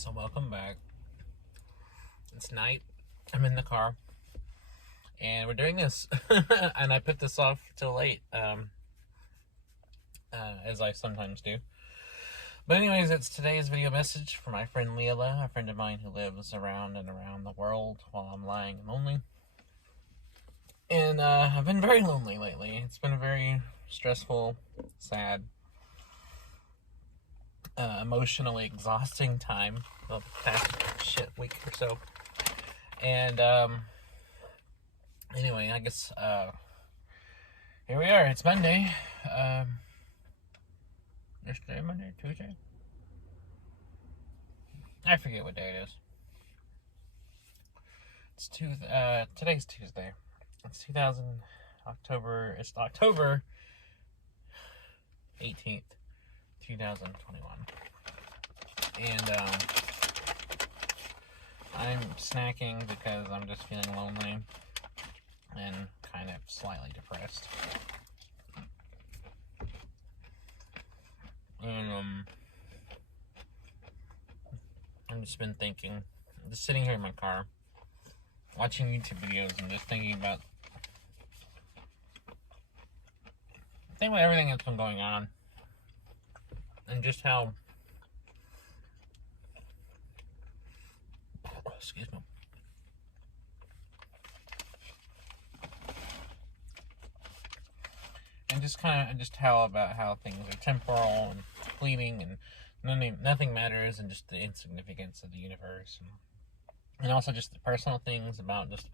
So welcome back. It's night. I'm in the car, and we're doing this. And I put this off till late, as I sometimes do. But anyways, it's today's video message for my friend Lilla, a friend of mine who lives around the world while I'm lying lonely. And I've been very lonely lately. It's been a very stressful, sad, emotionally exhausting time of the past week or so. And anyway, I guess here we are. It's Monday. Yesterday, Monday, Tuesday. I forget what day it is. It's today's Tuesday. It's October 18th, 2021. And I'm snacking because I'm just feeling lonely and kind of slightly depressed. And I've just been thinking, just sitting here in my car, watching YouTube videos and just thinking about everything that's been going on and just how, excuse me, and just how things are temporal and fleeting and nothing matters, and just the insignificance of the universe, and also just the personal things about just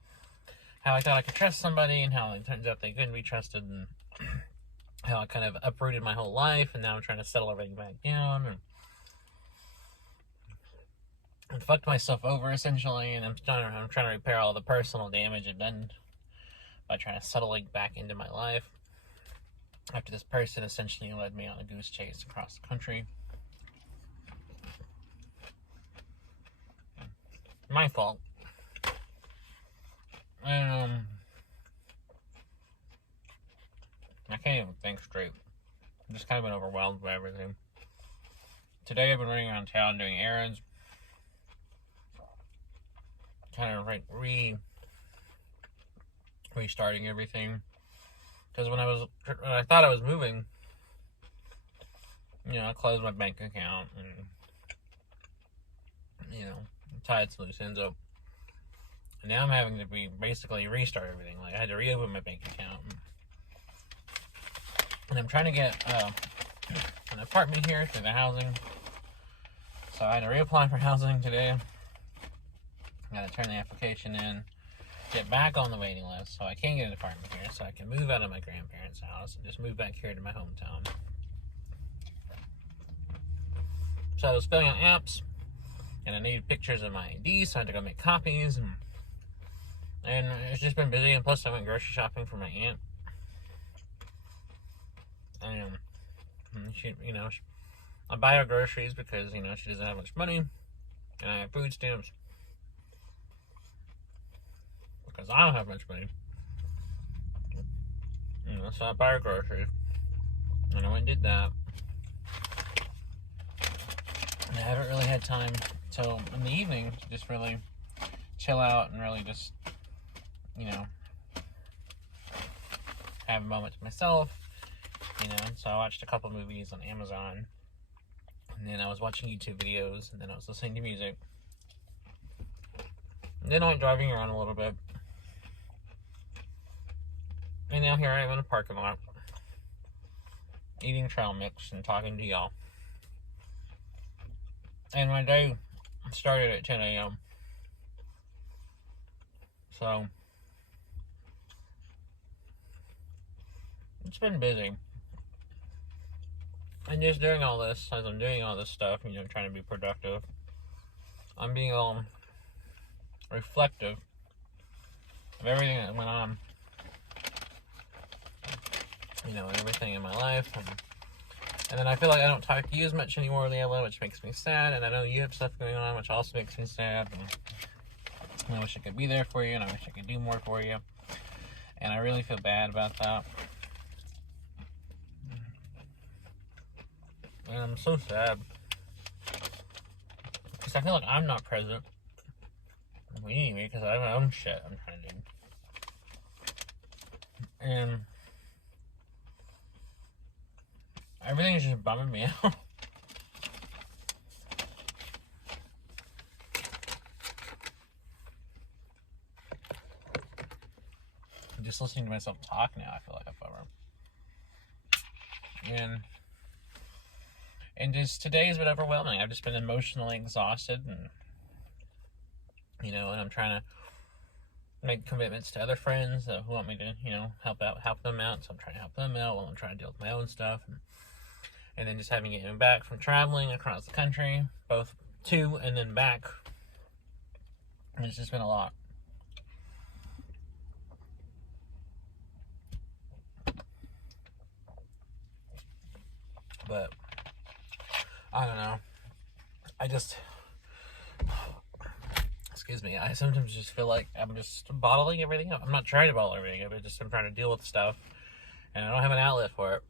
how I thought I could trust somebody and how it turns out they couldn't be trusted, and how I kind of uprooted my whole life and now I'm trying to settle everything back down and fucked myself over essentially, and I'm trying to repair all the personal damage I've done by trying to settle back into my life after this person essentially led me on a goose chase across the country. My fault. And I can't even think straight. I'm just kind of been overwhelmed by everything. Today I've been running around town doing errands, kind of like restarting everything. Because when I thought I was moving, I closed my bank account and tied some loose ends up. And now I'm having to basically restart everything. Like I had to reopen my bank account. And I'm trying to get an apartment here through the housing. So I had to reapply for housing today. I gotta turn the application in, get back on the waiting list so I can get an apartment here, so I can move out of my grandparents' house and just move back here to my hometown. So I was filling out apps, and I needed pictures of my ID, so I had to go make copies, and it's just been busy. And plus I went grocery shopping for my aunt. And I buy her groceries because, she doesn't have much money, and I have food stamps because I don't have much money. So I buy her groceries, and I went and did that. And I haven't really had time till in the evening to just really chill out and really just, have a moment to myself. So I watched a couple movies on Amazon, and then I was watching YouTube videos, and then I was listening to music, and then I went driving around a little bit, and now here I am in a parking lot, eating trail mix and talking to y'all. And my day started at 10 a.m. So it's been busy. And just doing all this, as I'm doing all this stuff, trying to be productive, I'm being all reflective of everything that went on, everything in my life. And then I feel like I don't talk to you as much anymore, Leila, which makes me sad. And I know you have stuff going on, which also makes me sad. And I wish I could be there for you, and I wish I could do more for you. And I really feel bad about that. And I'm so sad. Because I feel like I'm not present. Anyway, because I have my own shit I'm trying to do. And everything is just bumming me out. Just listening to myself talk now, I feel like a bummer. And just today has been overwhelming. I've just been emotionally exhausted, and and I'm trying to make commitments to other friends who want me to, help them out. So I'm trying to help them out while I'm trying to deal with my own stuff, and then just having getting back from traveling across the country, both to and then back. It's just been a lot. But I don't know. Excuse me. I sometimes just feel like I'm just bottling everything up. I'm not trying to bottle everything up. I'm trying to deal with stuff, and I don't have an outlet for it.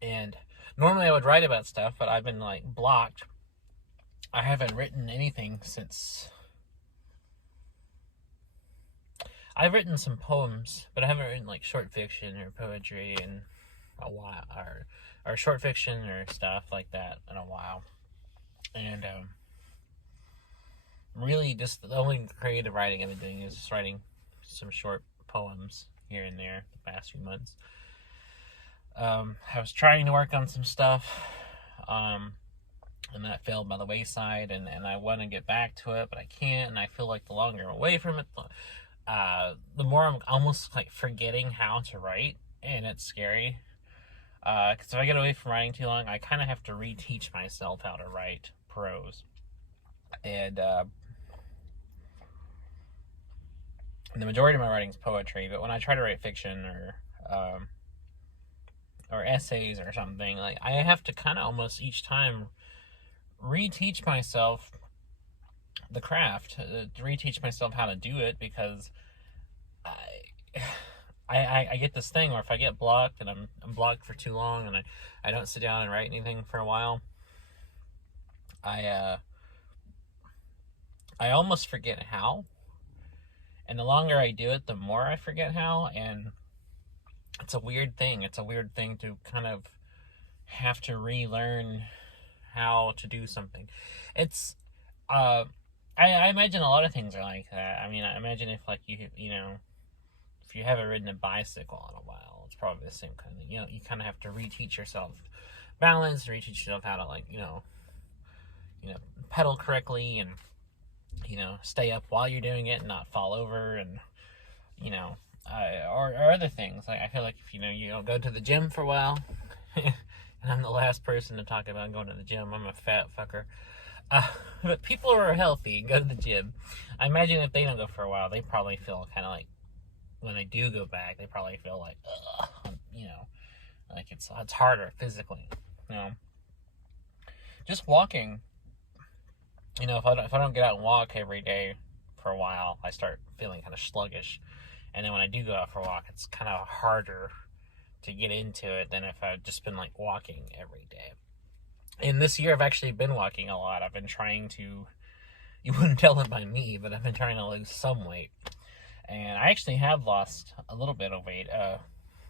And normally I would write about stuff, but I've been like blocked. I haven't written anything since. I've written some poems, but I haven't written like short fiction or poetry in a while, or short fiction or stuff like that in a while. And really, just the only creative writing I've been doing is just writing some short poems here and there the past few months. I was trying to work on some stuff, and that failed by the wayside, and I want to get back to it, but I can't, and I feel like the longer I'm away from it, the more I'm almost like forgetting how to write, and it's scary. Because if I get away from writing too long, I kind of have to reteach myself how to write prose. And the majority of my writing is poetry, but when I try to write fiction or essays or something, like I have to kind of almost each time reteach myself the craft, to reteach myself how to do it, because I get this thing where if I get blocked and I'm blocked for too long and I don't sit down and write anything for a while, I almost forget how. And the longer I do it, the more I forget how. And it's a weird thing. It's a weird thing to kind of have to relearn how to do something. It's I imagine a lot of things are like that. I mean, I imagine if like if you haven't ridden a bicycle in a while, it's probably the same kind of thing. You kind of have to reteach yourself balance, reteach yourself how to pedal correctly, and stay up while you're doing it and not fall over, and or other things. Like I feel like if you don't go to the gym for a while, and I'm the last person to talk about going to the gym. I'm a fat fucker. But people who are healthy and go to the gym, I imagine if they don't go for a while, they probably feel kind of like, when they do go back, they probably feel like, like it's harder physically. Just walking. If I don't get out and walk every day for a while, I start feeling kind of sluggish. And then when I do go out for a walk, it's kind of harder to get into it than if I've just been like walking every day. And this year I've actually been walking a lot. I've been trying to, you wouldn't tell it by me, but I've been trying to lose some weight. And I actually have lost a little bit of weight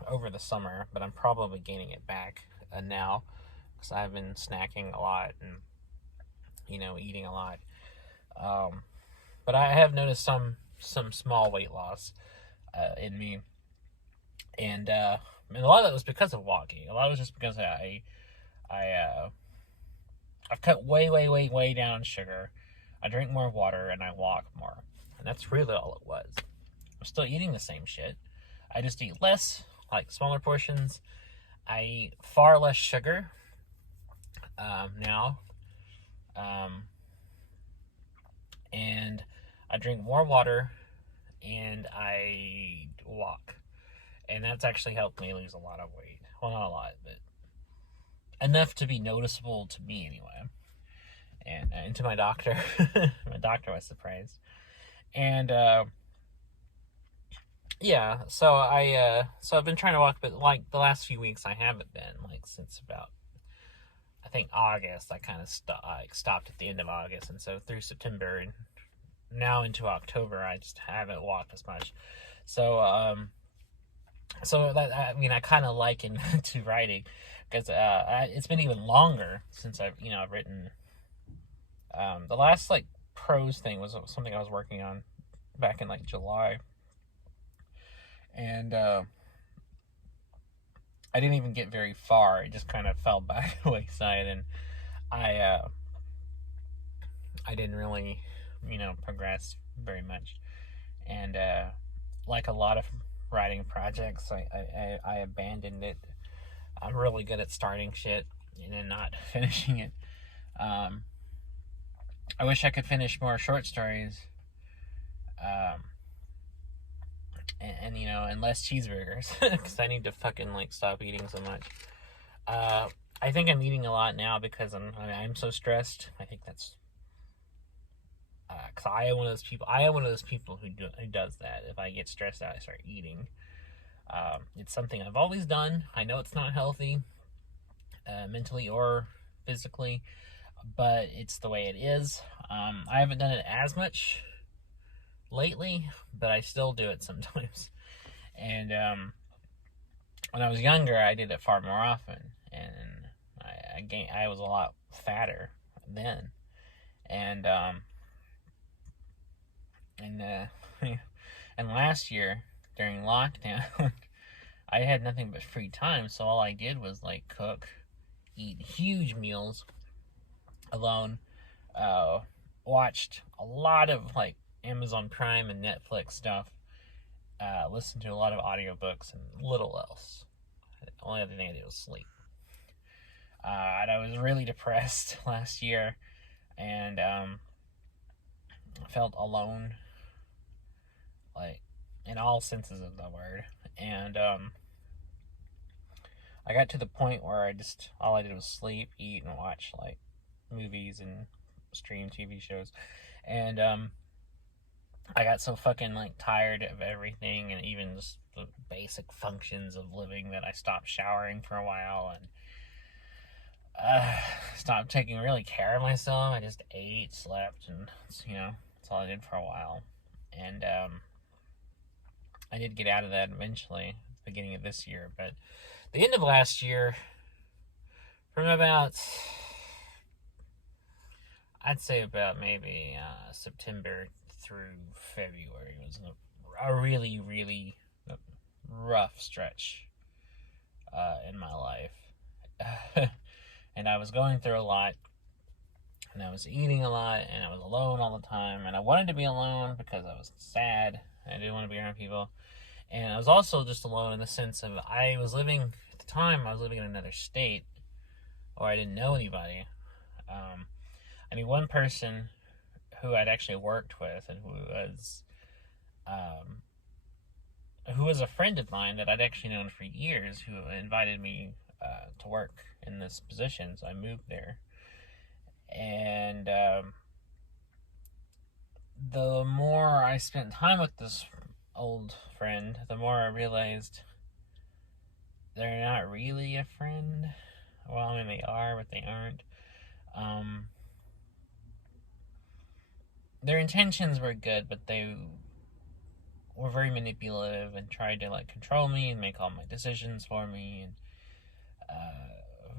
over the summer, but I'm probably gaining it back now, because I've been snacking a lot and eating a lot. But I have noticed some small weight loss in me, and a lot of that was because of walking. A lot was just because I've cut way down on sugar. I drink more water and I walk more, and that's really all it was. I'm still eating the same shit. I just eat less, like smaller portions. I eat far less sugar now. And I drink more water, and I walk, and that's actually helped me lose a lot of weight. Well, not a lot, but enough to be noticeable to me anyway, and to my doctor. My doctor was surprised. And so I've been trying to walk, but like the last few weeks I haven't been, like since about I think August, I kind of stopped at the end of August, and so through September and now into October, I just haven't walked as much. So, that, I mean, I kind of liken to writing, because it's been even longer since I've written. The last like prose thing was something I was working on back in like July, and I didn't even get very far. It just kind of fell by the wayside, and I I didn't really progress very much. And like a lot of writing projects, I abandoned it. I'm really good at starting shit and then not finishing it. I wish I could finish more short stories, um, and less cheeseburgers, because I need to fucking like stop eating so much. I think I'm eating a lot now because I'm so stressed. I think that's because I am one of those people. I am one of those people who does that. If I get stressed out, I start eating. It's something I've always done. I know it's not healthy, mentally or physically, but it's the way it is. I haven't done it as much lately, but I still do it sometimes. And when I was younger, I did it far more often, and I was a lot fatter then, and and last year during lockdown, I had nothing but free time, so all I did was like cook, eat huge meals alone, watched a lot of like Amazon Prime and Netflix stuff, listened to a lot of audiobooks, and little else. The only other thing I did was sleep. And I was really depressed last year, and felt alone, like in all senses of the word. And I got to the point where all I did was sleep, eat, and watch like movies and stream TV shows. And I got so fucking like tired of everything, and even just the basic functions of living, that I stopped showering for a while, and stopped taking really care of myself. I just ate, slept, and that's all I did for a while. And I did get out of that eventually at the beginning of this year, but the end of last year, from about, I'd say about maybe September through February, was a really, really rough stretch in my life. And I was going through a lot, and I was eating a lot, and I was alone all the time, and I wanted to be alone because I was sad. I didn't want to be around people. And I was also just alone in the sense of I was living in another state, or I didn't know anybody. I knew one person who I'd actually worked with, and who was a friend of mine that I'd actually known for years, who invited me to work in this position, so I moved there. And the more I spent time with this old friend, the more I realized they're not really a friend. Well, I mean, they are, but they aren't. Their intentions were good, but they were very manipulative and tried to like control me and make all my decisions for me, and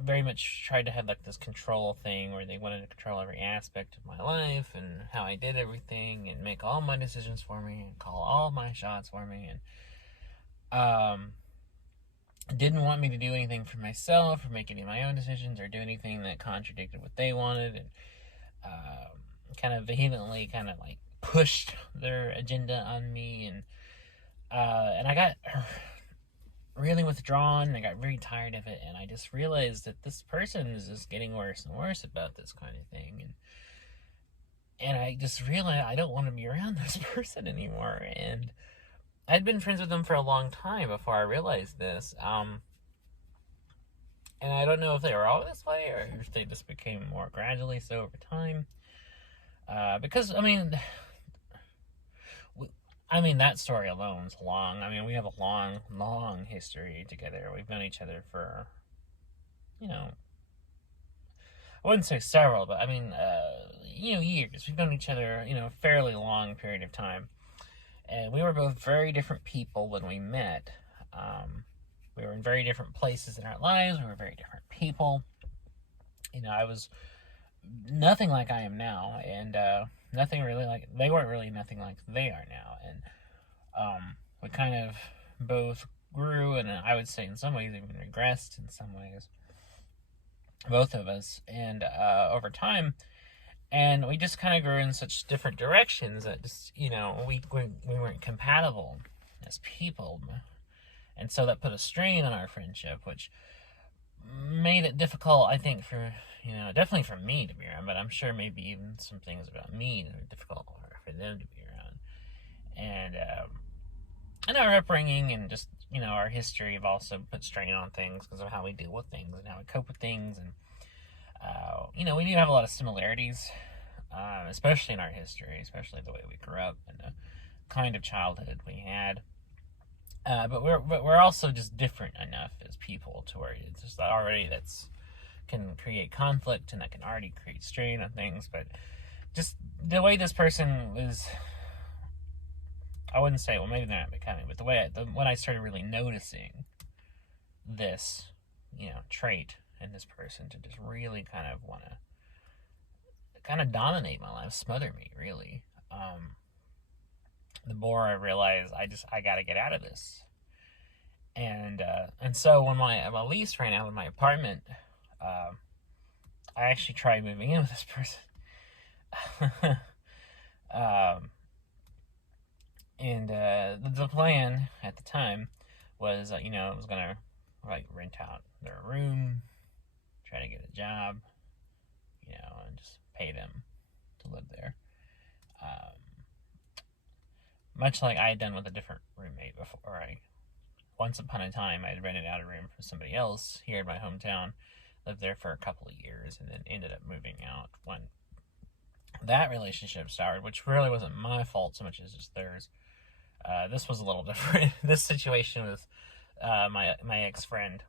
very much tried to have like this control thing where they wanted to control every aspect of my life and how I did everything, and make all my decisions for me and call all my shots for me, and didn't want me to do anything for myself or make any of my own decisions or do anything that contradicted what they wanted, and kind of vehemently kind of like pushed their agenda on me, and I got really withdrawn, and I got very tired of it, and I just realized that this person is just getting worse and worse about this kind of thing, and I just realized I don't want to be around this person anymore. And I'd been friends with them for a long time before I realized this, and I don't know if they were all this way or if they just became more gradually so over time, because that story alone is long. We have a long, long history together. We've known each other for, I wouldn't say several, but I mean, years. We've known each other, a fairly long period of time. And we were both very different people when we met. We were in very different places in our lives. We were very different people. I was nothing like I am now, and nothing really like they weren't really nothing like they are now. And we kind of both grew, and I would say in some ways even regressed in some ways, both of us, and over time. And we just kind of grew in such different directions that just, we weren't compatible as people. And so that put a strain on our friendship, which made it difficult, I think, for, definitely for me to be around, but I'm sure maybe even some things about me that are difficult for them to be around. And our upbringing and just, our history have also put strain on things because of how we deal with things and how we cope with things. And we do have a lot of similarities, especially in our history, especially the way we grew up and the kind of childhood we had. But we're also just different enough as people to where it's just already can create conflict, and that can already create strain on things. But just the way this person was, I wouldn't say, well, maybe they're not becoming, but when I started really noticing this, trait in this person to just really kind of want to kind of dominate my life, smother me, really. The more I realized I got to get out of this. And so when my lease ran out of my apartment, I actually tried moving in with this person. And the plan at the time was, I was going to rent out their room, try to get a job, and just pay them to live there. Much like I had done with a different roommate before. Once upon a time, I had rented out a room for somebody else here in my hometown, lived there for a couple of years, and then ended up moving out when that relationship started, which really wasn't my fault so much as just theirs. This was a little different. This situation with my ex-friend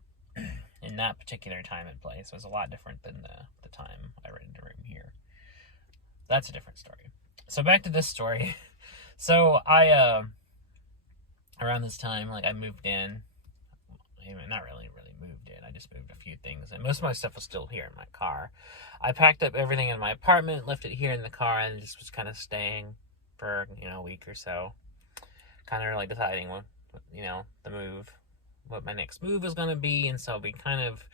in that particular time and place was a lot different than the time I rented a room here. That's a different story. So back to this story. So I, around this time, I moved in. Not really moved in. I just moved a few things, and most of my stuff was still here in my car. I packed up everything in my apartment, left it here in the car, and just was kind of staying for, a week or so. Kind of really deciding what my next move was going to be. And so we kind of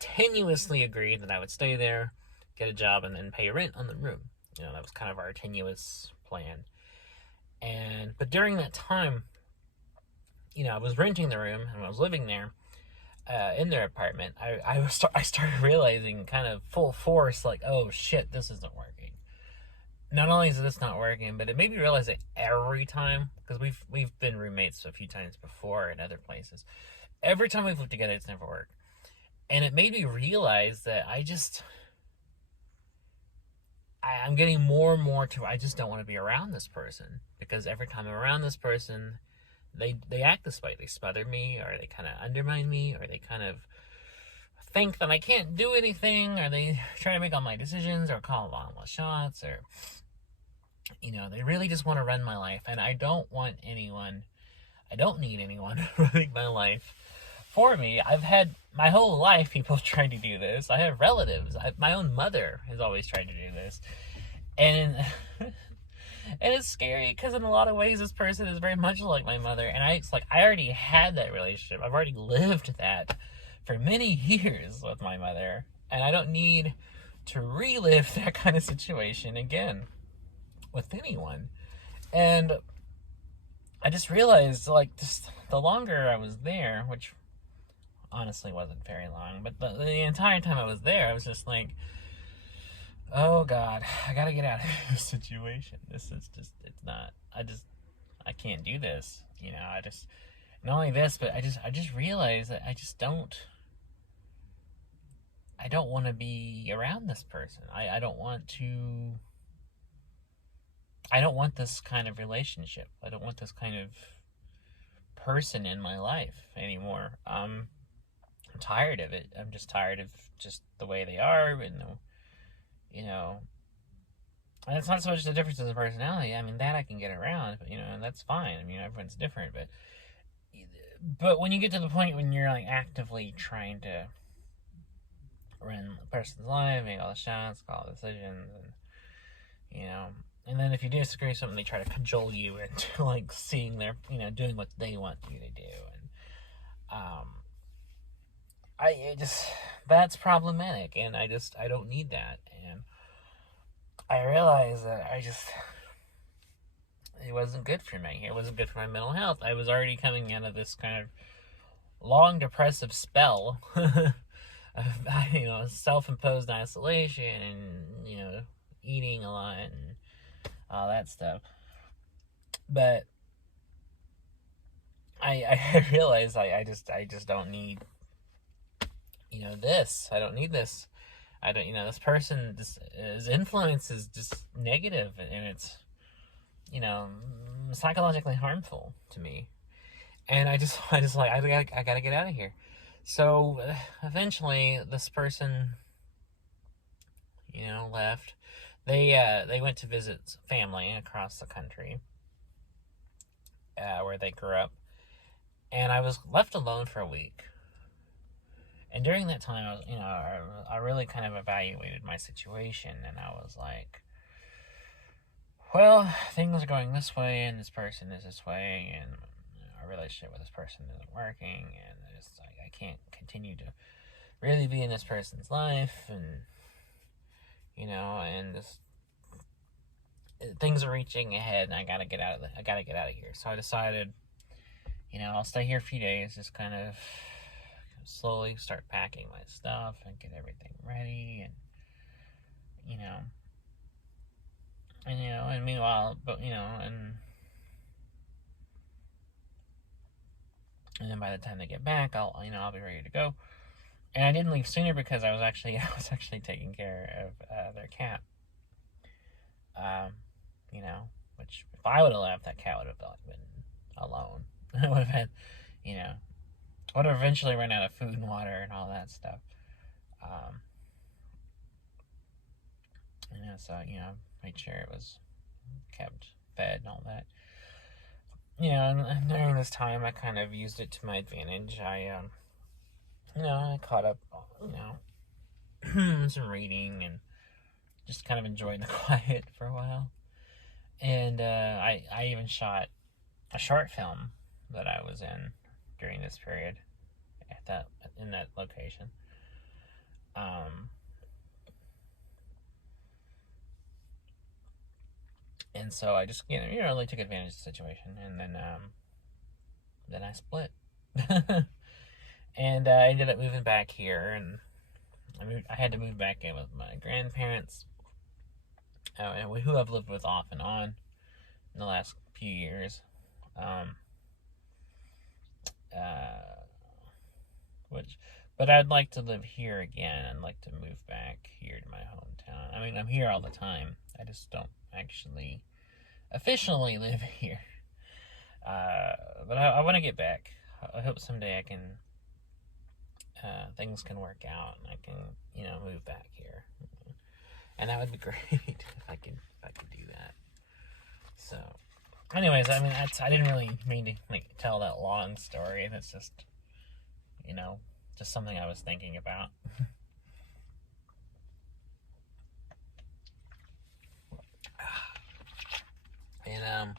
tenuously agreed that I would stay there, get a job, and then pay rent on the room. That was kind of our tenuous plan. But during that time, I was renting the room and I was living there in their apartment. I started realizing kind of full force, oh shit, this isn't working. Not only is this not working, but it made me realize that every time, because we've been roommates a few times before in other places, every time we've lived together, it's never worked. And it made me realize that I'm getting more and more to, I just don't want to be around this person, because every time I'm around this person, they act this way. They smother me, or they kind of undermine me, or they kind of think that I can't do anything, or they try to make all my decisions, or call all the shots, or they really just want to run my life. And I don't need anyone running my life for me. I've had my whole life people trying to do this. I have relatives. My own mother has always tried to do this. And it's scary because in a lot of ways this person is very much like my mother. And I already had that relationship. I've already lived that for many years with my mother. And I don't need to relive that kind of situation again with anyone. And I just realized, just the longer I was there, which honestly wasn't very long, but the entire time I was there, I was just oh God, I gotta get out of this situation. This is just, I can't do this. Not only this, but I just realized that I don't want to be around this person. I don't want this kind of relationship. I don't want this kind of person in my life anymore. I'm tired of it. I'm just tired of just the way they are, and you know, and it's not so much the differences in personality. I mean, that I can get around, but, and that's fine. I mean, everyone's different, but when you get to the point when you're like actively trying to run a person's life, make all the shots, call decisions, and then if you disagree with something, they try to cajole you into like seeing their, doing what they want you to do, and that's problematic, and I don't need that, and I realized that it wasn't good for me. It wasn't good for my mental health. I was already coming out of this kind of long depressive spell of, self-imposed isolation and, eating a lot and all that stuff. But I realized I just don't need, this. I don't need this. I don't, this person, his influence is just negative, and it's, psychologically harmful to me. And I gotta get out of here. So eventually, this person, left. They went to visit family across the country, where they grew up, and I was left alone for a week. And during that time, I really kind of evaluated my situation, and I was like, well, things are going this way, and this person is this way, and our relationship with this person isn't working, and it's like I can't continue to really be in this person's life, and and this things are reaching ahead, and I gotta get out of here. So I decided, I'll stay here a few days, just kind of slowly start packing my stuff and get everything ready, and and meanwhile, but and then by the time they get back, I'll be ready to go. And I didn't leave sooner because I was actually taking care of their cat. Which if I would have left, that cat would have been alone. It would have had, would have eventually run out of food and water and all that stuff. So made sure it was kept fed and all that. And during this time, I kind of used it to my advantage. I caught up, some reading and just kind of enjoyed the quiet for a while. And I even shot a short film that I was in during this period in that location. And so I just really took advantage of the situation, and then I split. And I ended up moving back here, and I had to move back in with my grandparents, who I've lived with off and on in the last few years. But I'd like to live here again. I'd like to move back here to my hometown. I mean, I'm here all the time. I just don't actually officially live here. But I want to get back. I hope someday I can, things can work out and I can, move back here. And that would be great if I could do that. So, anyways, I mean, I didn't really mean to tell that long story. That's just, just something I was thinking about. And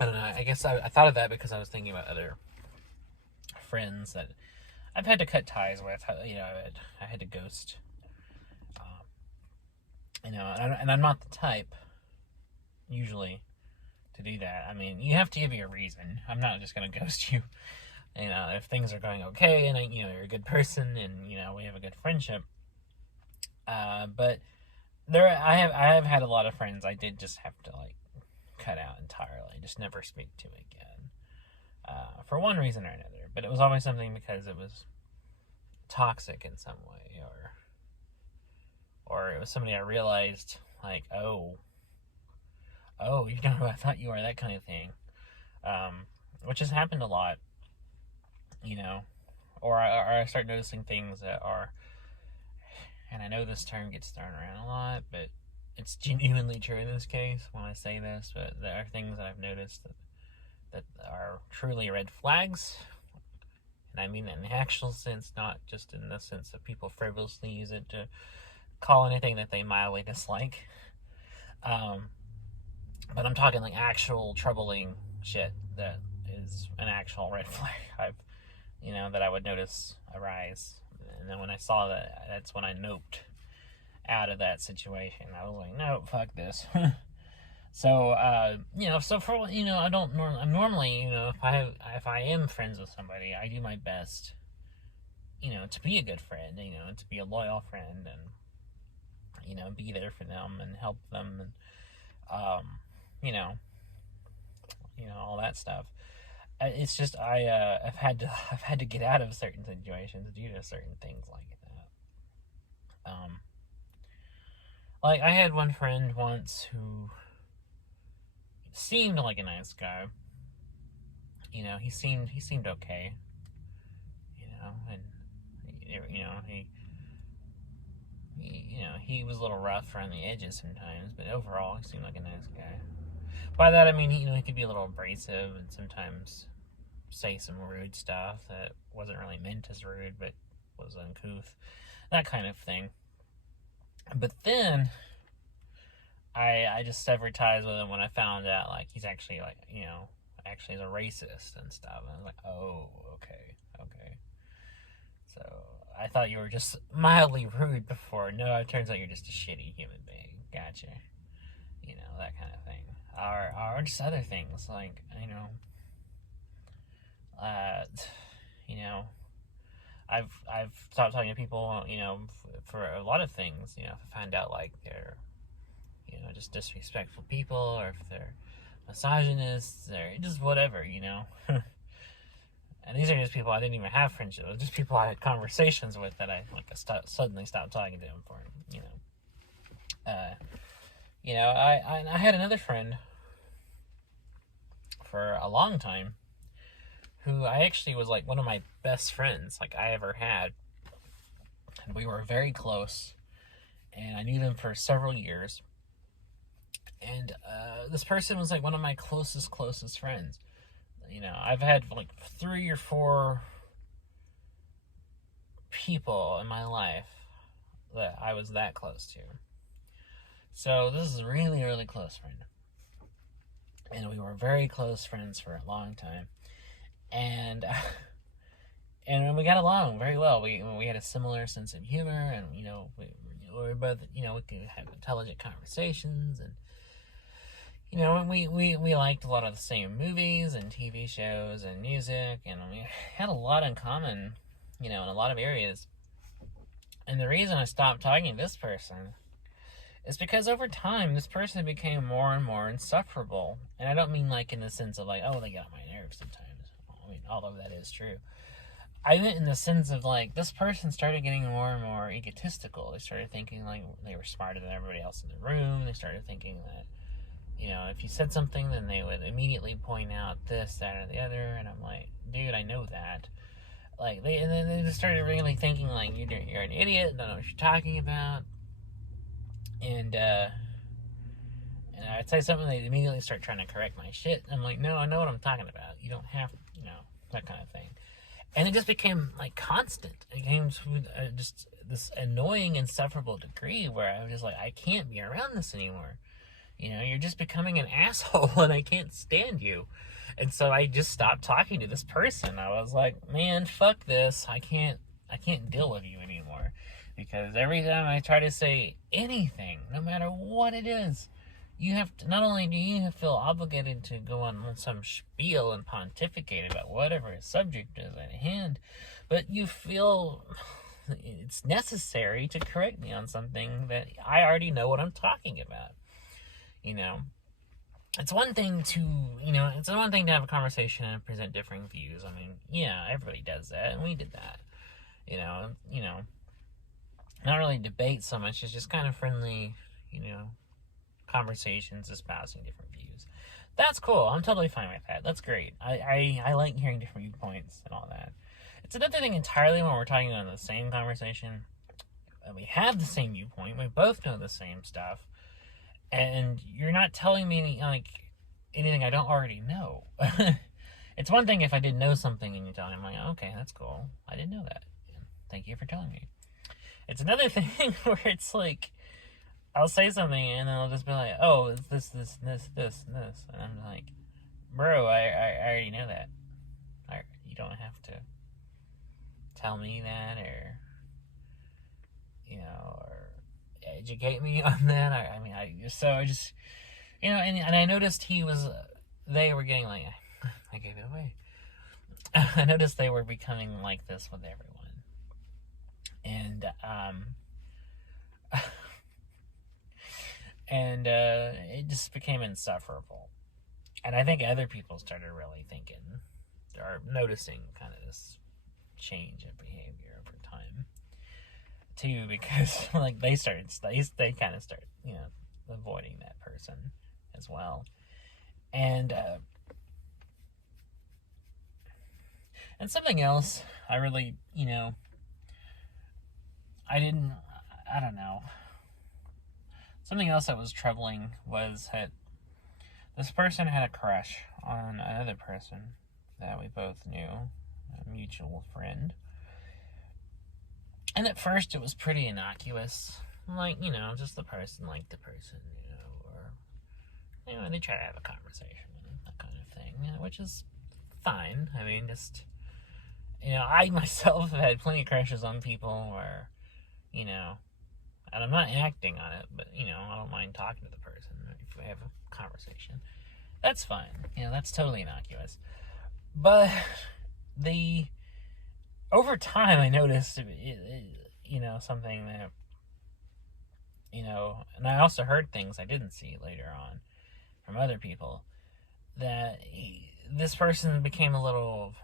I don't know. I guess I thought of that because I was thinking about other friends that I've had to cut ties with. I had to ghost. And I'm not the type usually to do that. I mean, you have to give me a reason. I'm not just going to ghost you. If things are going okay and you're a good person and we have a good friendship. But I have had a lot of friends I did just have to cut out entirely, just never speak to again, for one reason or another. But it was always something because it was toxic in some way, or it was somebody I realized oh, you're not who I thought you were, that kind of thing, which has happened a lot, or I start noticing things that are and I know this term gets thrown around a lot, but it's genuinely true in this case when I say this, but there are things that I've noticed that are truly red flags. And I mean that in the actual sense, not just in the sense that people frivolously use it to call anything that they mildly dislike. But I'm talking like actual troubling shit that is an actual red flag. That I would notice arise. And then when I saw that, that's when I noped out of that situation. I was like, no, fuck this. So, I'm normally, if I am friends with somebody, I do my best, to be a good friend, to be a loyal friend and, be there for them and help them and, all that stuff. It's just, I've had to get out of certain situations due to certain things like that. Like I had one friend once who seemed like a nice guy. He seemed okay. And he was a little rough around the edges sometimes, but overall he seemed like a nice guy. By that I mean he could be a little abrasive and sometimes say some rude stuff that wasn't really meant as rude, but was uncouth, that kind of thing. But then I just severed ties with him when I found out like he's actually actually is a racist and stuff. And I was like, oh, okay. So I thought you were just mildly rude before. No, it turns out you're just a shitty human being. Gotcha. That kind of thing. Or just other things like I've stopped talking to people, for a lot of things. If I find out like they're just disrespectful people, or if they're misogynists, or just whatever, And these are just people I didn't even have friendships with, just people I had conversations with that I suddenly stopped talking to them for, I had another friend for a long time who I actually was like one of my best friends like I ever had, and we were very close, and I knew them for several years. And this person was like one of my closest friends. I've had like 3 or 4 people in my life that I was that close to. So this is a really, really close friend. And we were very close friends for a long time. And we got along very well. We had a similar sense of humor, and we were both, we could have intelligent conversations, and we liked a lot of the same movies and TV shows and music, and we had a lot in common, in a lot of areas. And the reason I stopped talking to this person is because over time, this person became more and more insufferable. And I don't mean like in the sense of like, oh, they get on my nerves sometimes. I mean, although that is true. I meant in the sense of like, this person started getting more and more egotistical. They started thinking like they were smarter than everybody else in the room. They started thinking that, if you said something, then they would immediately point out this, that, or the other. And I'm like, dude, I know that. And then they just started really thinking like, you're an idiot, don't know what you're talking about. And I'd say something, they'd immediately start trying to correct my shit. I'm like, no, I know what I'm talking about. You don't have, that kind of thing. And it just became like constant. It became just this annoying, insufferable degree where I was just like, I can't be around this anymore. You're just becoming an asshole, and I can't stand you. And so I just stopped talking to this person. I was like, man, fuck this. I can't deal with you anymore. Because every time I try to say anything, no matter what it is, you have to, not only do you feel obligated to go on some spiel and pontificate about whatever subject is at hand, but you feel it's necessary to correct me on something that I already know what I'm talking about. It's one thing to, have a conversation and present differing views. I mean, yeah, everybody does that, and we did that. Not really debate so much, it's just kind of friendly, conversations espousing different views. That's cool. I'm totally fine with that. That's great. I like hearing different viewpoints and all that. It's another thing entirely when we're talking on the same conversation, we have the same viewpoint. We both know the same stuff, and you're not telling me anything I don't already know. It's one thing if I didn't know something and you tell me, I'm like, okay, that's cool. I didn't know that. Thank you for telling me. It's another thing where it's like, I'll say something and then I'll just be like, oh, it's this, and this. And I'm like, bro, I already know that. You don't have to tell me that or educate me on that. I just, and I noticed they were getting like, I gave it away. I noticed they were becoming like this with everyone. And, it just became insufferable. And I think other people started really thinking or noticing kind of this change in behavior over time too, because they kind of start avoiding that person as well. And something else I really I don't know, something else that was troubling was that this person had a crush on another person that we both knew, a mutual friend. And at first it was pretty innocuous. Just the person liked the person, or, they try to have a conversation and that kind of thing, which is fine. I mean, just, I myself have had plenty of crushes on people where, and I'm not acting on it, but, I don't mind talking to the person if we have a conversation. That's fine. That's totally innocuous. But over time I noticed, something that, and I also heard things I didn't see later on from other people, that this person became a little,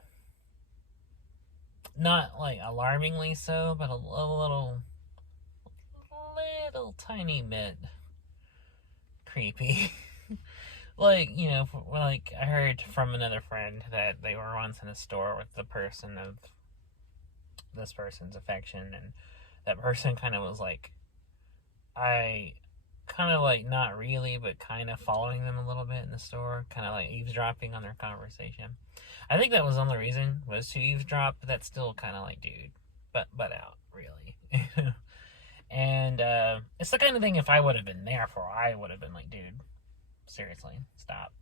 not like alarmingly so, but a little tiny bit creepy. I heard from another friend that they were once in a store with the person of this person's affection, and that person kind of was like, not really, but kind of following them a little bit in the store, kind of like eavesdropping on their conversation. I think that was the only reason, was to eavesdrop, but that's still kind of like, dude, but out, really. And it's the kind of thing, if I would have been there for, I would have been like, dude, seriously, stop.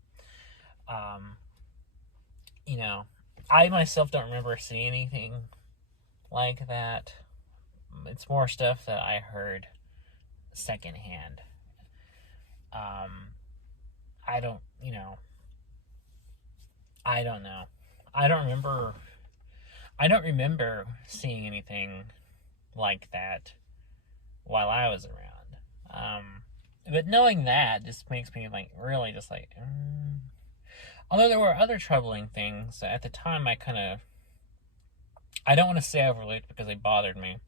I myself don't remember seeing anything like that. It's more stuff that I heard secondhand. I don't know. I don't remember seeing anything like that while I was around. But knowing that just makes me really just although there were other troubling things at the time, I don't want to say I overlooked because they bothered me,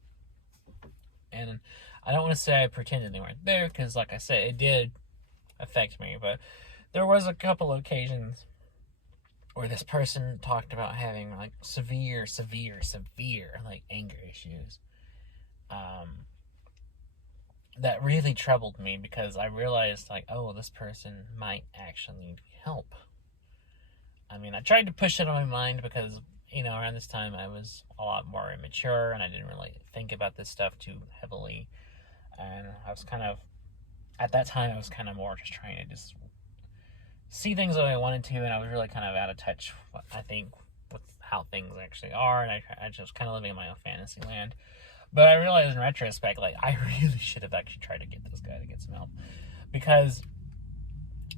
and I don't want to say I pretended they weren't there, because like I said, it did affect me. But there was a couple of occasions where this person talked about having severe anger issues, that really troubled me, because I realized this person might actually need help. I mean, I tried to push it on my mind because, around this time I was a lot more immature and I didn't really think about this stuff too heavily. And at that time, I was kind of more just trying to just see things the way I wanted to, and I was really kind of out of touch, I think, with how things actually are, and I just kind of living in my own fantasy land. But I realized in retrospect, I really should have actually tried to get this guy to get some help, because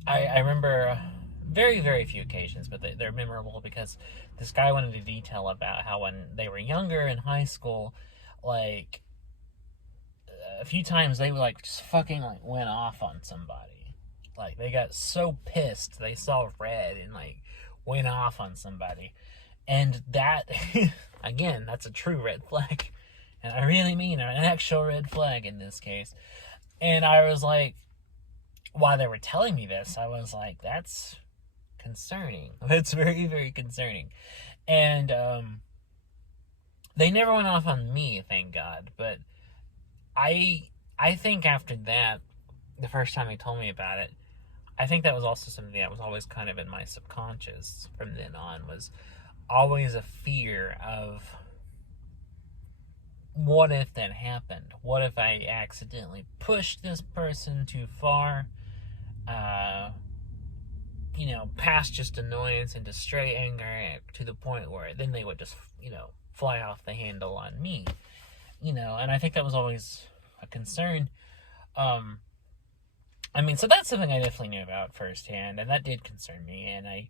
I remember very, very few occasions, but they're memorable, because this guy went into detail about how when they were younger in high school, a few times they would just fucking went off on somebody. They got so pissed they saw red and went off on somebody. And that, again, that's a true red flag. And I really mean an actual red flag in this case. And I was while they were telling me this, I was that's concerning. That's very, very concerning. And they never went off on me, thank God. But I think after that, the first time he told me about it, I think that was also something that was always kind of in my subconscious from then on, was always a fear of, what if that happened? What if I accidentally pushed this person too far? Past just annoyance into straight anger, to the point where then they would just, fly off the handle on me. And I think that was always a concern. So that's something I definitely knew about firsthand, and that did concern me, and I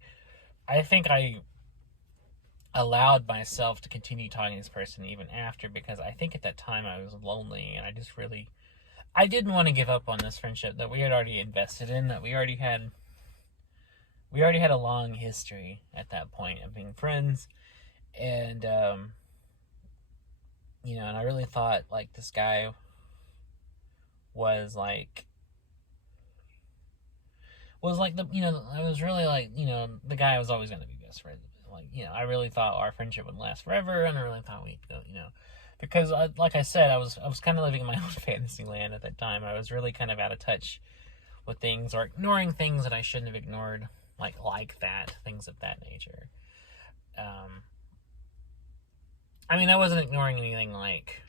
think I allowed myself to continue talking to this person even after, because I think at that time I was lonely, and I didn't want to give up on this friendship that we had already invested in, that we already had a long history at that point of being friends, and and I really thought, like, this guy was like I was really like, the guy I was always going to be best friends with. Like, I really thought our friendship would last forever, and I really thought we'd go, because like I said, I was kind of living in my own fantasy land at that time. I was really kind of out of touch with things, or ignoring things that I shouldn't have ignored, like that, things of that nature. I wasn't ignoring anything like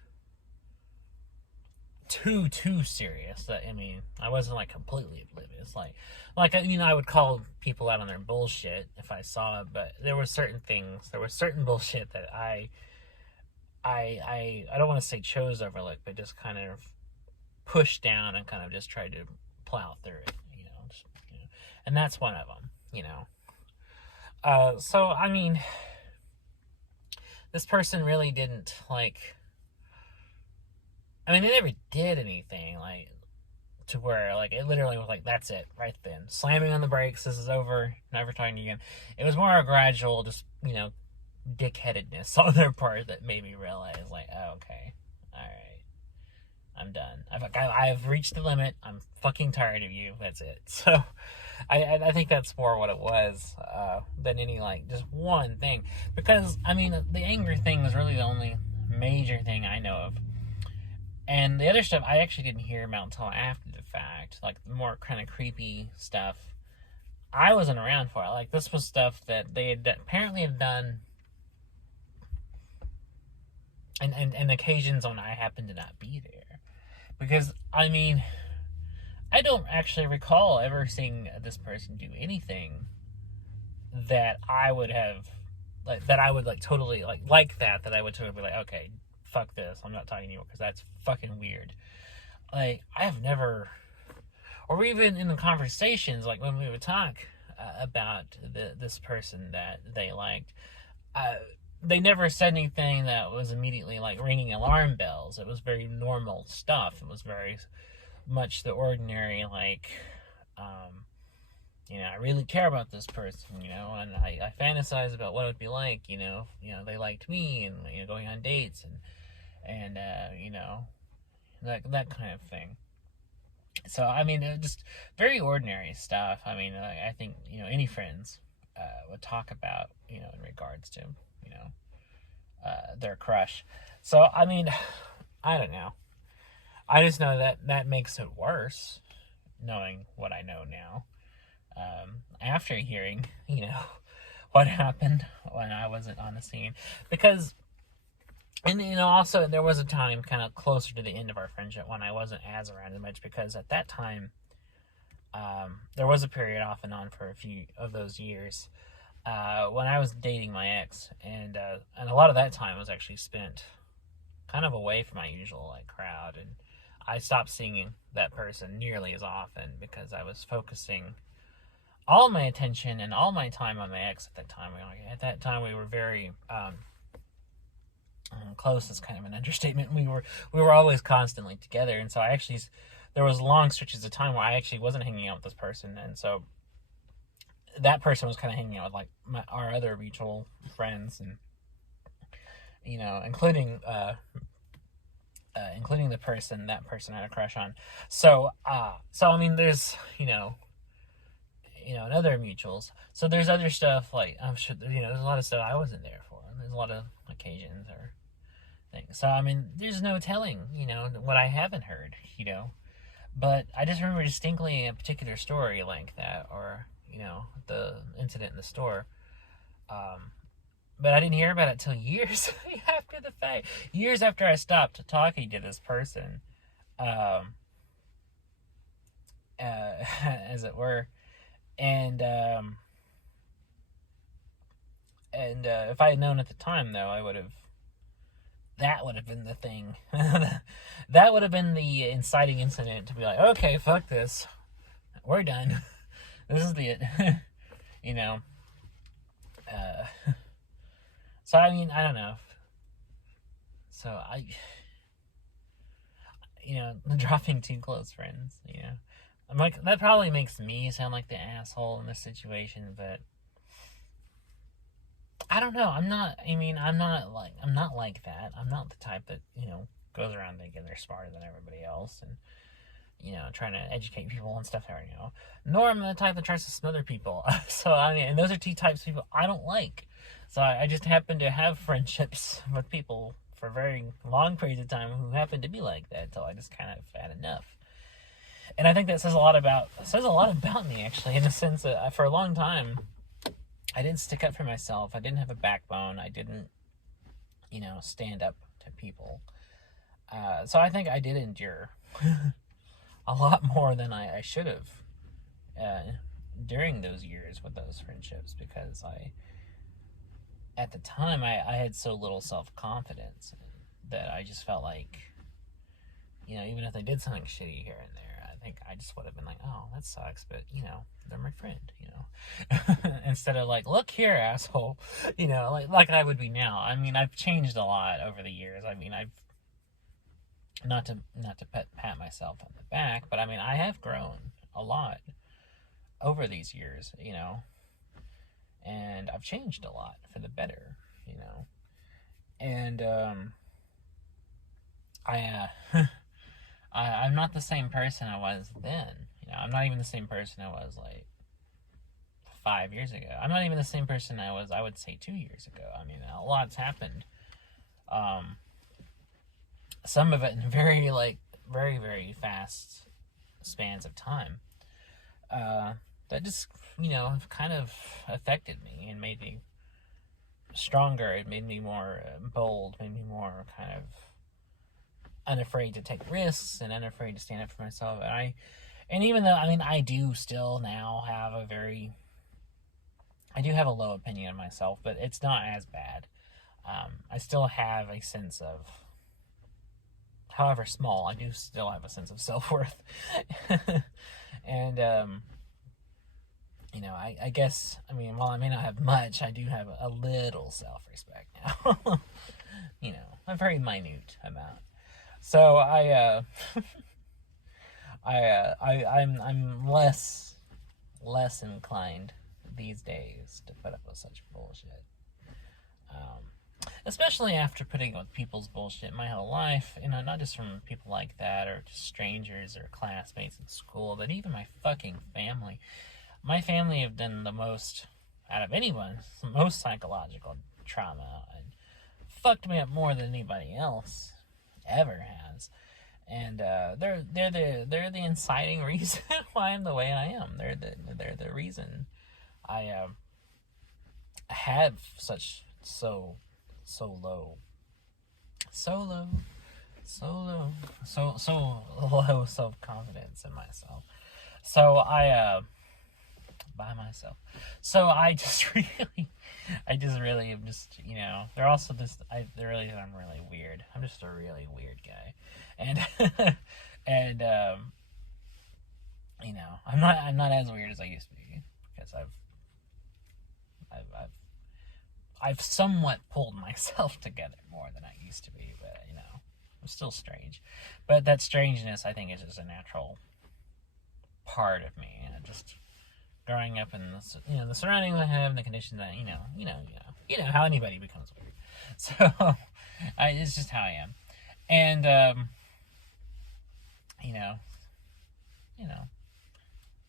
too serious. That I wasn't like completely oblivious. I would call people out on their bullshit if I saw it, but there were certain bullshit that I don't want to say chose overlook, but just kind of pushed down and kind of just tried to plow through it, and that's one of them, So this person really didn't they never did anything to where it literally was that's it right then, slamming on the brakes, this is over, never talking to you again. It was more a gradual, just dickheadedness on their part that made me realize oh, okay, all right, I'm done. I've reached the limit. I'm fucking tired of you. That's it. So I think that's more what it was, than any just one thing, because the anger thing was really the only major thing I know of. And the other stuff I actually didn't hear about until after the fact, the more kind of creepy stuff. I wasn't around for it. This was stuff that they apparently had done, and occasions when I happened to not be there. Because, I don't actually recall ever seeing this person do anything that I would have, that I would, totally, that I would totally be okay, fuck this, I'm not talking to you, because that's fucking weird. I have never, or even in the conversations, when we would talk about this person that they liked, they never said anything that was immediately ringing alarm bells. It was very normal stuff. It was very much the ordinary, I really care about this person, and I fantasize about what it would be like, they liked me, and going on dates, and that kind of thing. So just very ordinary stuff. I think any friends would talk about, in regards to their crush. So I don't know. I just know that makes it worse, knowing what I know now. After hearing, what happened when I wasn't on the scene, because. And, also, there was a time kind of closer to the end of our friendship when I wasn't as around as much, because at that time, there was a period off and on for a few of those years, when I was dating my ex, and a lot of that time was actually spent kind of away from my usual, crowd, and I stopped seeing that person nearly as often, because I was focusing all my attention and all my time on my ex at that time. At that time, we were very, close is kind of an understatement. We were always constantly together, and so there was long stretches of time where I actually wasn't hanging out with this person, and so that person was kind of hanging out with our other mutual friends, and including the person that person had a crush on. So there's and other mutuals. So there's other stuff, I'm sure there's a lot of stuff I wasn't there for. And there's a lot of occasions or thing. So, I mean, there's no telling, what I haven't heard, But I just remember distinctly a particular story like that, or, the incident in the store. But I didn't hear about it till years after the fact. Years after I stopped talking to this person, as it were. And if I had known at the time, though, that would have been the thing. That would have been the inciting incident to be like, okay, fuck this. We're done. This is the, you know. So, I mean, I don't know. So, dropping two close friends, I'm like, that probably makes me sound like the asshole in this situation, but I don't know. I'm not like that. I'm not the type that, goes around thinking they're smarter than everybody else and, trying to educate people and stuff they already know. Nor am I the type that tries to smother people. So, I mean, and those are two types of people I don't like. So I just happen to have friendships with people for very long periods of time who happen to be like that until I just kind of had enough. And I think that says a lot about me, actually, in the sense that for a long time, I didn't stick up for myself. I didn't have a backbone. I didn't, stand up to people. So I think I did endure a lot more than I should have during those years with those friendships, because at the time, I had so little self-confidence that I just felt like, even if they did something shitty here and there, I think I just would have been like, oh, that sucks, but, they're my friend, Instead of like, look here, asshole, like I would be now. I mean, I've changed a lot over the years. I mean, I've, not to pat myself on the back, but I mean, I have grown a lot over these years, and I've changed a lot for the better, and I'm not the same person I was then. I'm not even the same person I was like 5 years ago. I'm not even the same person I was, I would say, 2 years ago. I mean, a lot's happened. Some of it in very, very fast spans of time. That just, kind of affected me and made me stronger. It made me more bold, made me more kind of unafraid to take risks and unafraid to stand up for myself. And even though, I mean, I do still now have I do have a low opinion of myself, but it's not as bad. I still have a sense of, however small, I do still have a sense of self-worth. And, I guess, I mean, while I may not have much, I do have a little self-respect now. A very minute amount. So I'm less inclined these days to put up with such bullshit. Especially after putting up with people's bullshit my whole life, not just from people like that, or just strangers or classmates in school, but even my fucking family. My family have done the most out of anyone, the most psychological trauma, and fucked me up more than anybody else ever has. And they're the inciting reason why I'm the way I am. They're the reason I have such so low self-confidence in myself. So by myself. So I just really am just, they're also just, I'm really weird. I'm just a really weird guy. And, and, I'm not as weird as I used to be, because I've somewhat pulled myself together more than I used to be, but, I'm still strange. But that strangeness, I think, is just a natural part of me, just growing up in the surroundings I have, and the conditions that, how anybody becomes weird. So, it's just how I am. And,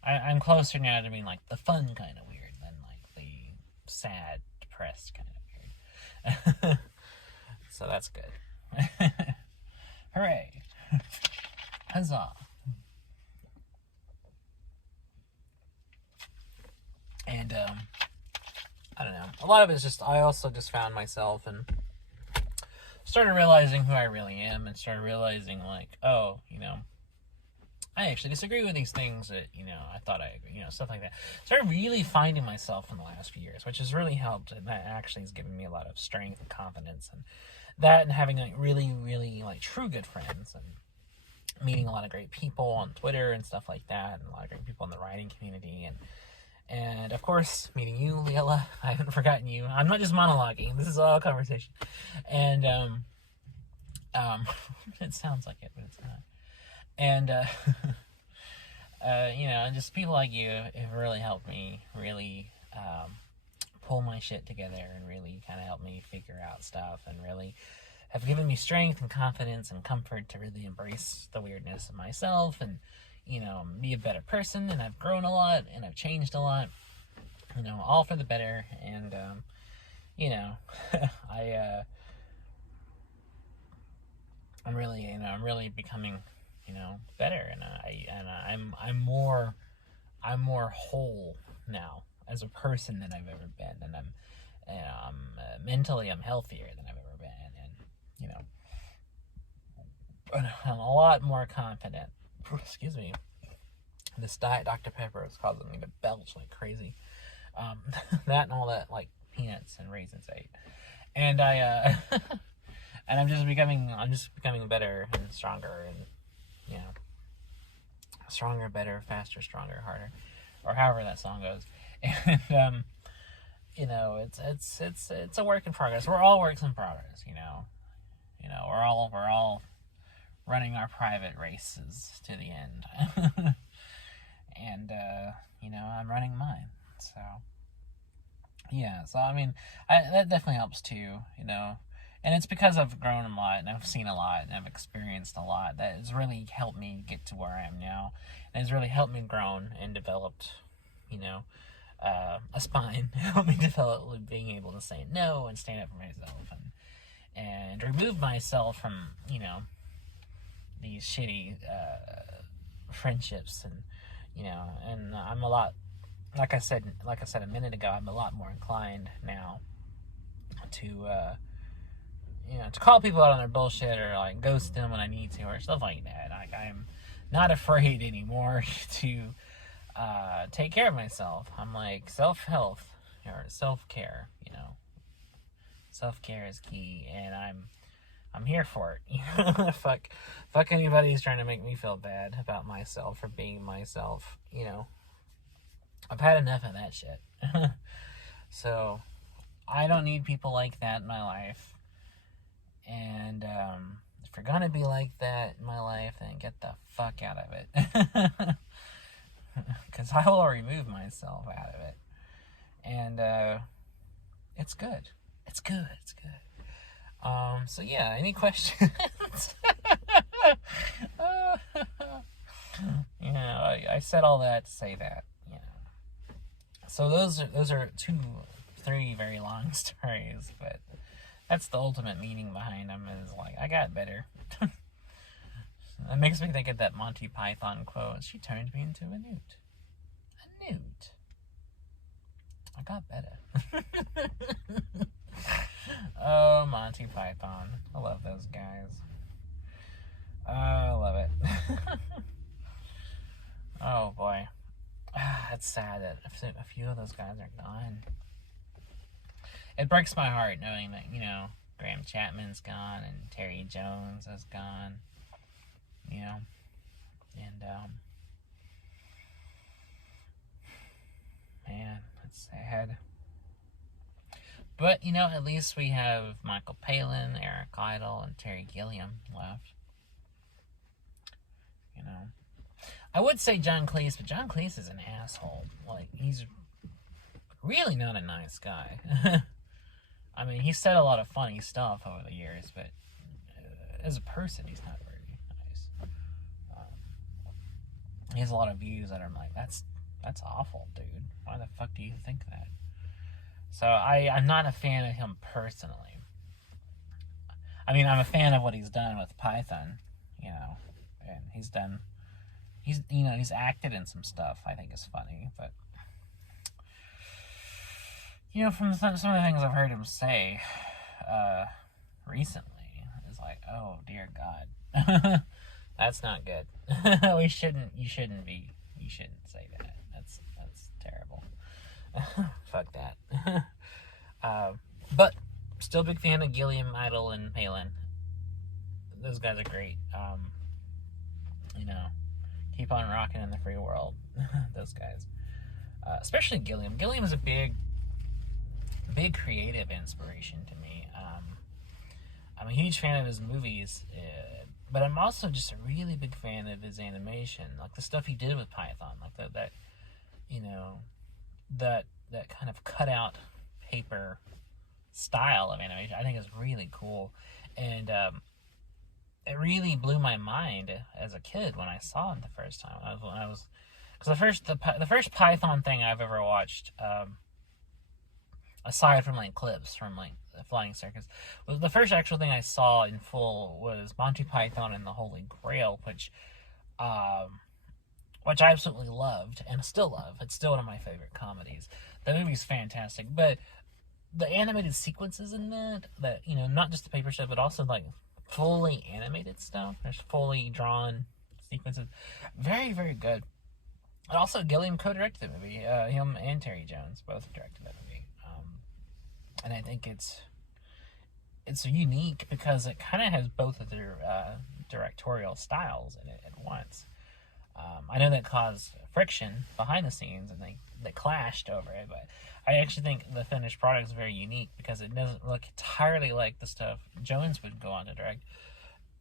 I'm closer now to being like the fun kind of weird than like the sad, depressed kind of weird. So that's good. Hooray. Huzzah. And, I don't know. A lot of it's just, I also just found myself and started realizing who I really am and started realizing, like, oh, I actually disagree with these things that, I thought I agree, stuff like that. Started really finding myself in the last few years, which has really helped, and that actually has given me a lot of strength and confidence, and that, and having, like, really, really, like, true good friends, and meeting a lot of great people on Twitter and stuff like that, and a lot of great people in the writing community, and of course, meeting you, Lilla. I haven't forgotten you. I'm not just monologuing. This is all conversation. And, it sounds like it, but it's not. And, just people like you have really helped me really pull my shit together and really kind of help me figure out stuff and really have given me strength and confidence and comfort to really embrace the weirdness of myself and, be a better person. And I've grown a lot and I've changed a lot, all for the better. And, I'm really becoming, better, and I'm more whole now as a person than I've ever been, and I'm mentally I'm healthier than I've ever been, and I'm a lot more confident. Excuse me. This Diet Dr. Pepper is causing me to belch like crazy. That and all that, like, peanuts and raisins I ate, and and I'm just becoming better and stronger, and stronger, better, faster, stronger, harder, or however that song goes. And it's a work in progress. We're all works in progress. We're all running our private races to the end. And I'm running mine. So yeah. So I mean, that definitely helps too. And it's because I've grown a lot, and I've seen a lot, and I've experienced a lot, that has really helped me get to where I am now. And it's really helped me grow and developed, a spine. Helped me develop being able to say no and stand up for myself, and remove myself from, these shitty friendships. And, and I'm a lot, like I said a minute ago, I'm a lot more inclined now to to call people out on their bullshit, or like ghost them when I need to, or stuff like that. Like, I'm not afraid anymore to take care of myself. I'm like, self-health or self-care, self-care is key, and I'm here for it. Fuck anybody who's trying to make me feel bad about myself or being myself. I've had enough of that shit. So I don't need people like that in my life. And if you're gonna be like that in my life, then get the fuck out of it. Because I will remove myself out of it. And it's good. It's good. So yeah, any questions? I said all that to say that. So those are 3 very long stories, but that's the ultimate meaning behind them, is like, I got better. That makes me think of that Monty Python quote. She turned me into a newt. A newt. I got better. Oh, Monty Python. I love those guys. I love it. Oh, boy. It's sad that a few of those guys are gone. It breaks my heart knowing that, Graham Chapman's gone and Terry Jones is gone, and, man, it's sad. But, at least we have Michael Palin, Eric Idle, and Terry Gilliam left. I would say John Cleese, but John Cleese is an asshole. Like, he's really not a nice guy. I mean, he said a lot of funny stuff over the years, but as a person, he's not very nice. He has a lot of views that are like, that's awful, dude. Why the fuck do you think that? So I'm not a fan of him personally. I mean, I'm a fan of what he's done with Python, and he's acted in some stuff I think is funny, but from some of the things I've heard him say recently, it's like, oh dear God, that's not good. You shouldn't say that. That's terrible. Fuck that. But still a big fan of Gilliam, Idle, and Palin. Those guys are great. Keep on rocking in the free world. Those guys, especially Gilliam. Gilliam is a big creative inspiration to me. I'm a huge fan of his movies, but I'm also just a really big fan of his animation, like the stuff he did with Python, like that kind of cutout paper style of animation. I think is really cool, and it really blew my mind as a kid when I saw it the first time. Because the first Python thing I've ever watched, aside from like clips from like the Flying Circus, was the first actual thing I saw in full was Monty Python and the Holy Grail, which I absolutely loved and still love. It's still one of my favorite comedies. The movie's fantastic, but the animated sequences in that not just the paper stuff, but also like fully animated stuff. There's fully drawn sequences. Very, very good. And also, Gilliam co-directed the movie. Him and Terry Jones both directed that movie. And I think it's unique because it kind of has both of their directorial styles in it at once. I know that caused friction behind the scenes, and they clashed over it, but I actually think the finished product is very unique because it doesn't look entirely like the stuff Jones would go on to direct,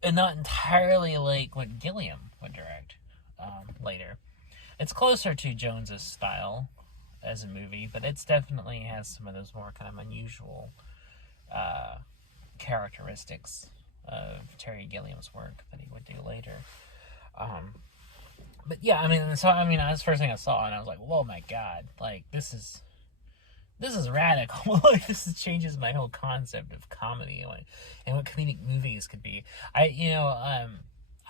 and not entirely like what Gilliam would direct later. It's closer to Jones's style as a movie, but it's definitely has some of those more kind of unusual characteristics of Terry Gilliam's work that he would do later. But yeah, that's the first thing I saw, and I was like, "Whoa, my God! Like this is radical. Like this changes my whole concept of comedy and what comedic movies could be."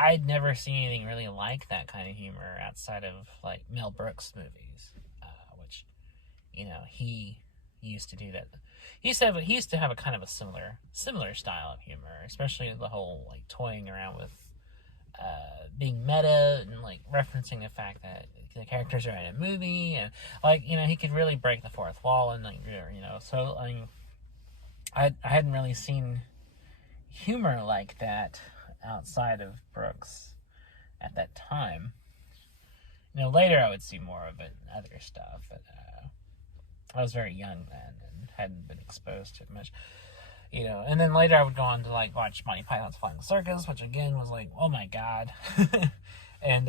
I'd never seen anything really like that kind of humor outside of like Mel Brooks movies, which he used to do that. He used to have a kind of a similar style of humor, especially the whole like toying around with being meta and like referencing the fact that the characters are in a movie, and like he could really break the fourth wall, and like so I hadn't really seen humor like that outside of Brooks at that time. Later I would see more of it in other stuff, but I was very young then and hadn't been exposed to it much. And then later I would go on to like watch Monty Python's Flying Circus, which again was like, oh my God. And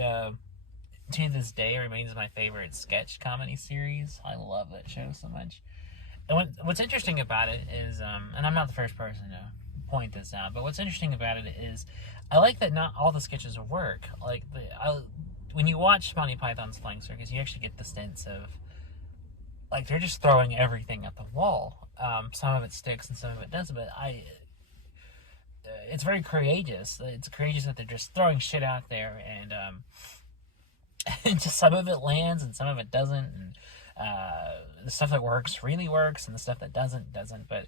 to this day remains my favorite sketch comedy series. I love that show so much. And what's interesting about it is, and I'm not the first person to point this out, but what's interesting about it is I like that not all the sketches work. Like when you watch Monty Python's Flying Circus, you actually get the sense of like they're just throwing everything at the wall. Some of it sticks and some of it doesn't, but it's very courageous. It's courageous that they're just throwing shit out there, and and just some of it lands and some of it doesn't, and the stuff that works really works and the stuff that doesn't. But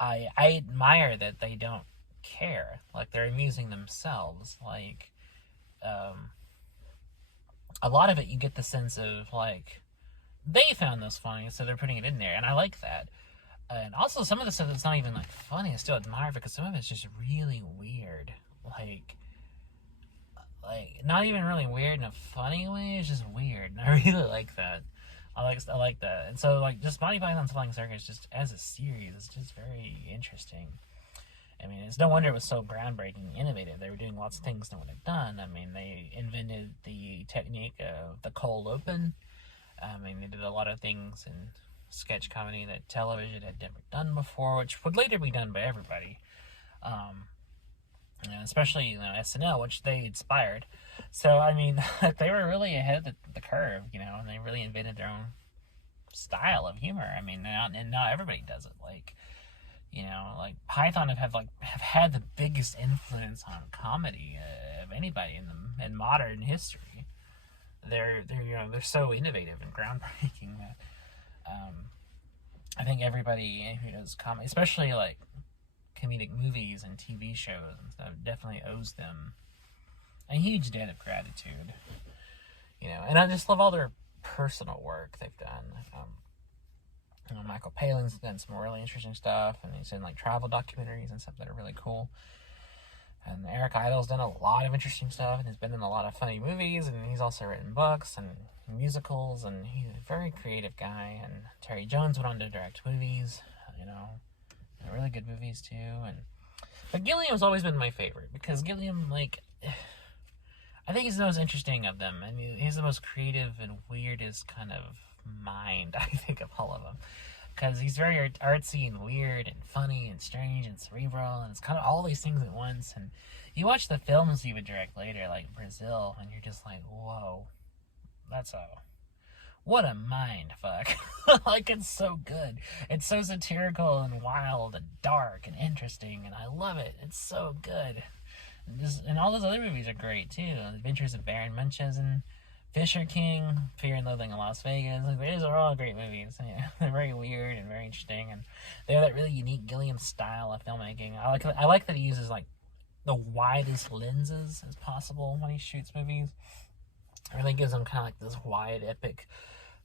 I admire that they don't care. Like they're amusing themselves. Like a lot of it, you get the sense of like they found this funny, so they're putting it in there, and I like that. And also some of the stuff that's not even like funny, I still admire because some of it's just really weird. Like not even really weird in a funny way. It's just weird, and I really like that. I like that. And so like just Monty Python's Flying Circus just as a series is just very interesting. It's no wonder it was so groundbreaking, innovative. They were doing lots of things no one had done. They invented the technique of the cold open. They did a lot of things in sketch comedy that television had never done before, which would later be done by everybody. Especially SNL, which they inspired. So they were really ahead of the curve, and they really invented their own style of humor. And not everybody does it. Like You know, like Python have had the biggest influence on comedy of anybody in modern history. They're so innovative and groundbreaking that I think everybody who does comedy, especially like comedic movies and TV shows and stuff, definitely owes them a huge debt of gratitude. You know, and I just love all their personal work they've done. Michael Palin's done some really interesting stuff, and he's in like travel documentaries and stuff that are really cool. And Eric Idle's done a lot of interesting stuff, and he's been in a lot of funny movies, and he's also written books and musicals, and he's a very creative guy. And Terry Jones went on to direct movies, you know, really good movies too. But Gilliam's always been my favorite because Gilliam, like, I think he's the most interesting of them, and he's the most creative and weirdest kind of mind, I think, of all of them, because he's very artsy and weird and funny and strange and cerebral, and it's kind of all these things at once. And you watch the films he would direct later, like Brazil, and you're just like, whoa, what a mind fuck. Like, it's so good. It's so satirical and wild and dark and interesting, and I love it. It's so good. And all those other movies are great too. Adventures of Baron Munchausen, Fisher King, Fear and Loathing in Las Vegas. Like, these are all great movies. Yeah, they're very weird and very interesting, and they have that really unique Gilliam style of filmmaking. I like that he uses like the widest lenses as possible when he shoots movies. It really gives them kind of like this wide, epic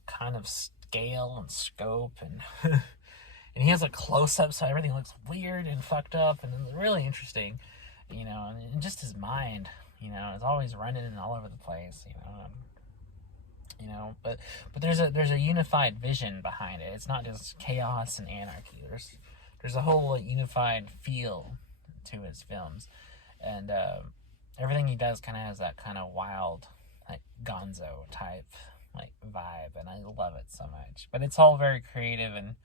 kind of scale and scope, and and he has a close-up, so everything looks weird and fucked up, and it's really interesting. You know, and just his mind, you know, is always running all over the place, you know, but there's a unified vision behind it. It's not just chaos and anarchy. There's a whole unified feel to his films, and everything he does kind of has that kind of wild, like Gonzo type like vibe, and I love it so much. But it's all very creative and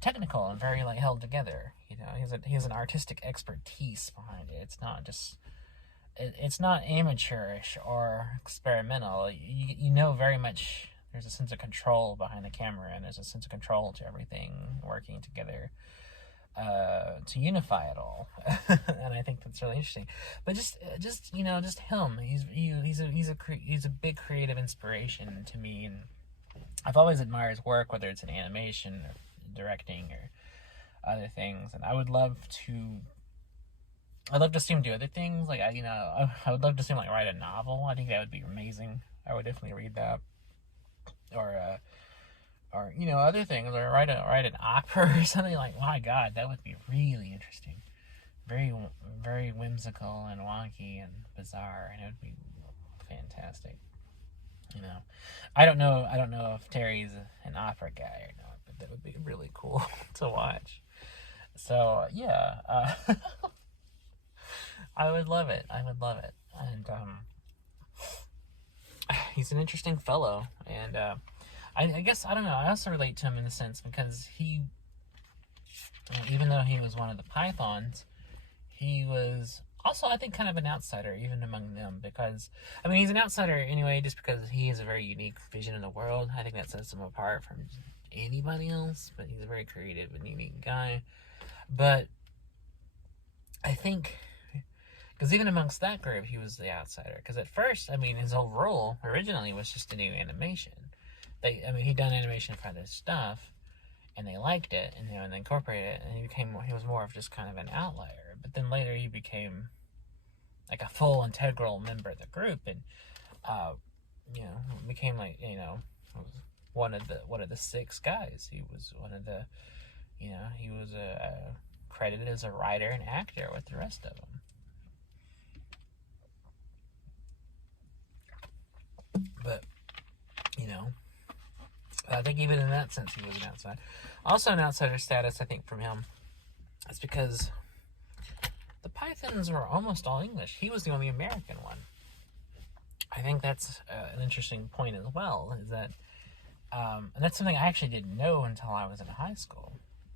technical and very like held together. You know, he has an artistic expertise behind it. It's not just it's not amateurish or experimental. You know very much there's a sense of control behind the camera, and there's a sense of control to everything working together to unify it all. And I think that's really interesting. But just you know, just him. He's a big creative inspiration to me, and I've always admired his work, whether it's in animation or directing or other things. And I would love to see him do other things. Like I would love to see him like write a novel. I think that would be amazing. I would definitely read that. Or you know, other things, or write an opera or something. Like, my God, that would be really interesting. Very, very whimsical and wonky and bizarre, and it would be fantastic. You know, I don't know if Terry's an opera guy or not, but that would be really cool to watch. So yeah, I would love it. And he's an interesting fellow, and I guess, I don't know, I also relate to him in a sense because he, even though he was one of the Pythons, he was also, I think, kind of an outsider even among them, because, I mean, he's an outsider anyway just because he has a very unique vision in the world. I think that sets him apart from anybody else, but he's a very creative and unique guy. But I think, because even amongst that group, he was the outsider, because at first, I mean, his whole role originally was just to do animation. He'd done animation for other stuff, and they liked it, and and they incorporated it, and he was more of just kind of an outlier. But then later he became like a full integral member of the group, and became like, one of the six guys. He was one of the, he was credited as a writer and actor with the rest of them. But I think even in that sense, he was an outsider. Also, an outsider status, I think, from him, is because the Pythons were almost all English. He was the only American one. I think that's an interesting point as well, is that, and that's something I actually didn't know until I was in high school,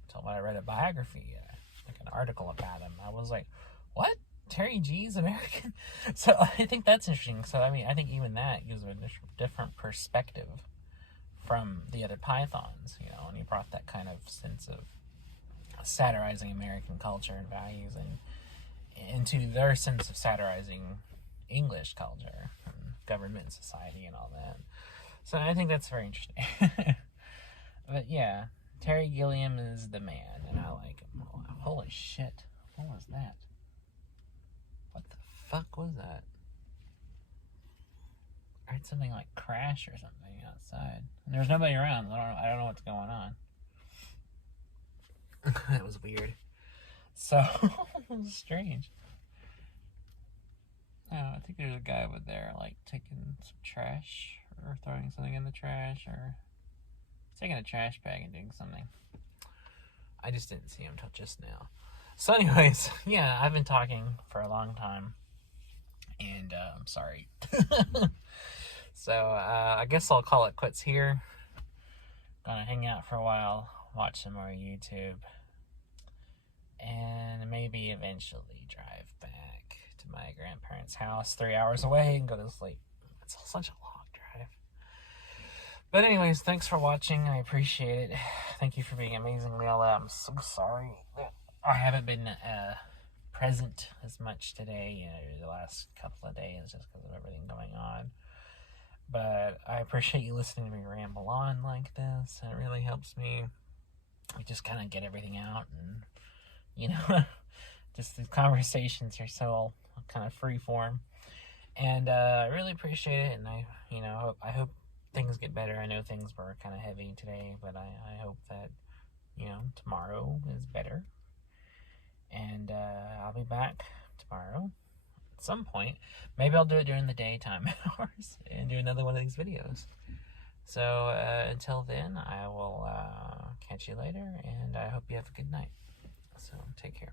until I read a biography, like an article about him. I was like, what? Terry G's American? So I think that's interesting. So, I mean, I think even that gives a different perspective from the other Pythons, and he brought that kind of sense of satirizing American culture and values, and into their sense of satirizing English culture and government and society and all that. So I think that's very interesting. But yeah, Terry Gilliam is the man, and I like him. Holy shit. What was that? What the fuck was that? I heard something like crash or something outside. And there's nobody around. I don't know what's going on. That was weird. So, strange. Oh, I think there's a guy over there, like, taking some trash, or throwing something in the trash, or taking a trash bag and doing something. I just didn't see him till just now. So anyways, yeah, I've been talking for a long time, and I'm sorry. So I guess I'll call it quits here. Gonna hang out for a while, watch some more YouTube, and maybe eventually drive back to my grandparents' house 3 hours away and go to sleep. It's such a long drive. But anyways, thanks for watching. I appreciate it. Thank you for being amazing, Lilla. I'm so sorry that I haven't been present as much today, the last couple of days, just because of everything going on. But I appreciate you listening to me ramble on like this. It really helps me just kind of get everything out, and just these conversations are so kind of free form. And I really appreciate it, and I hope things get better. I know things were kind of heavy today, but I hope that tomorrow is better. And I'll be back tomorrow at some point. Maybe I'll do it during the daytime hours and do another one of these videos. So until then, I will catch you later, and I hope you have a good night. So take care.